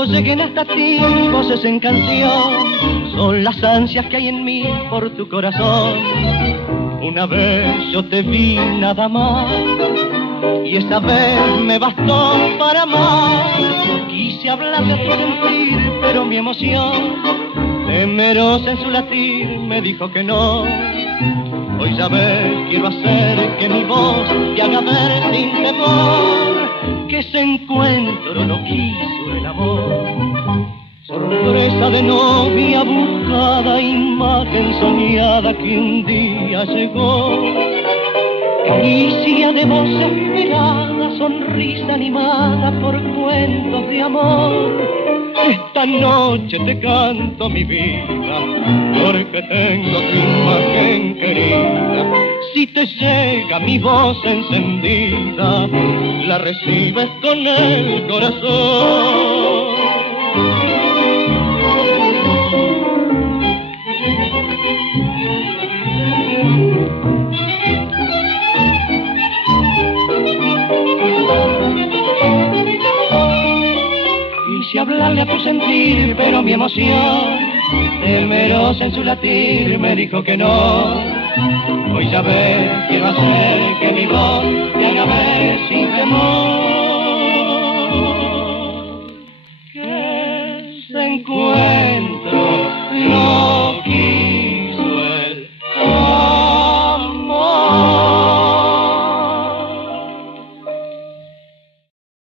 Cuando lleguen hasta ti voces en canción, son las ansias que hay en mí por tu corazón. Una vez yo te vi nada más, y esa vez me bastó para amar. Quise hablarle a tu sentir, pero mi emoción, temerosa en su latir, me dijo que no. Hoy ya ves, quiero hacer que mi voz te haga ver sin temor que ese encuentro no quiso el amor. Sorpresa de novia buscada, imagen soñada que un día llegó. Caricia de voz esperada, sonrisa animada por cuentos de amor. Esta noche te canto mi vida, porque tengo tu imagen querida. Si te llega mi voz encendida, la recibes con el corazón. Quise hablarle a tu sentir, pero mi emoción, temerosa en su latir, me dijo que no. Hoy ya ves, quiero hacer que mi voz te haga ver sin temor que ese encuentro no